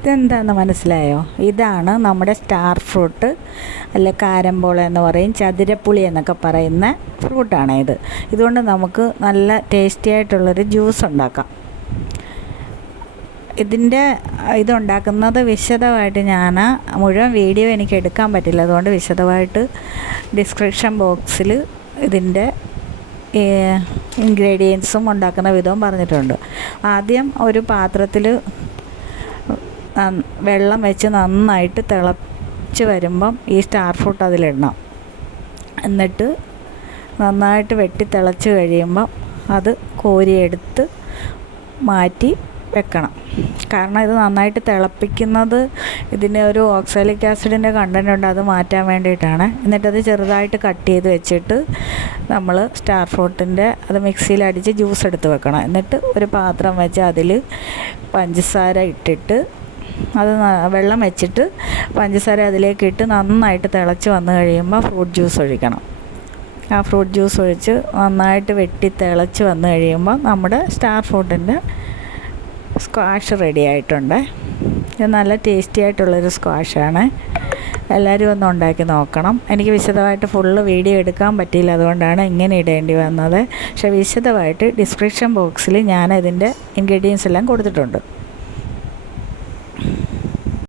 ഇതെന്താണെന്ന് മനസ്സിലായോ? ഇതാണ് നമ്മുടെ സ്റ്റാർ ഫ്രൂട്ട്, അല്ല കാരംബോള എന്ന് പറയും, ചതുരപ്പുളി എന്നൊക്കെ പറയുന്ന ഫ്രൂട്ടാണ് ഇത്. ഇതുകൊണ്ട് നമുക്ക് നല്ല ടേസ്റ്റി ആയിട്ടുള്ളൊരു ജ്യൂസ് ഉണ്ടാക്കാം. ഇതുണ്ടാക്കുന്നത് വിശദമായിട്ട് ഞാൻ മുഴുവൻ വീഡിയോ എനിക്ക് എടുക്കാൻ പറ്റില്ല, അതുകൊണ്ട് വിശദമായിട്ട് ഡിസ്ക്രിപ്ഷൻ ബോക്സിൽ ഇതിൻ്റെ ഇൻഗ്രീഡിയൻസും ഉണ്ടാക്കുന്ന വിധവും പറഞ്ഞിട്ടുണ്ട്. ആദ്യം ഒരു പാത്രത്തിൽ വെള്ളം വെച്ച് നന്നായിട്ട് തിളച്ച് വരുമ്പം ഈ സ്റ്റാർ ഫ്രൂട്ട് അതിലിടണം. എന്നിട്ട് നന്നായിട്ട് വെട്ടി തിളച്ച് കഴിയുമ്പം അത് കോരിയെടുത്ത് മാറ്റി വെക്കണം. കാരണം ഇത് നന്നായിട്ട് തിളപ്പിക്കുന്നത് ഇതിന് ഒരു ഓക്സാലിക് ആസിഡിൻ്റെ കണ്ടൻ്റ് ഉണ്ട്, അത് മാറ്റാൻ വേണ്ടിയിട്ടാണ്. എന്നിട്ടത് ചെറുതായിട്ട് കട്ട് ചെയ്ത് വെച്ചിട്ട് നമ്മൾ സ്റ്റാർ ഫ്രൂട്ടിൻ്റെ അത് മിക്സിയിൽ അടിച്ച് ജ്യൂസ് എടുത്ത് വെക്കണം. എന്നിട്ട് ഒരു പാത്രം വെച്ച് അതിൽ പഞ്ചസാര ഇട്ടിട്ട് അത് വെള്ളം വെച്ചിട്ട് പഞ്ചസാര അതിലേക്ക് ഇട്ട് നന്നായിട്ട് തിളച്ച് വന്നു കഴിയുമ്പോൾ ഫ്രൂട്ട് ജ്യൂസ് ഒഴിക്കണം. ആ ഫ്രൂട്ട് ജ്യൂസ് ഒഴിച്ച് നന്നായിട്ട് വെട്ടി തിളച്ച് വന്നു കഴിയുമ്പോൾ നമ്മുടെ സ്റ്റാർ ഫ്രൂട്ടിൻ്റെ സ്ക്വാഷ് റെഡി ആയിട്ടുണ്ട്. ഇത് നല്ല ടേസ്റ്റി ആയിട്ടുള്ളൊരു സ്ക്വാഷാണ്. എല്ലാവരും ഒന്ന് ഉണ്ടാക്കി നോക്കണം. എനിക്ക് വിശദമായിട്ട് ഫുള്ള് വീഡിയോ എടുക്കാൻ പറ്റിയില്ല, അതുകൊണ്ടാണ് ഇങ്ങനെ ഇടേണ്ടി വന്നത്. പക്ഷേ വിശദമായിട്ട് ഡിസ്ക്രിപ്ഷൻ ബോക്സിൽ ഞാൻ ഇതിൻ്റെ ഇൻഗ്രീഡിയൻസ് എല്ലാം കൊടുത്തിട്ടുണ്ട്.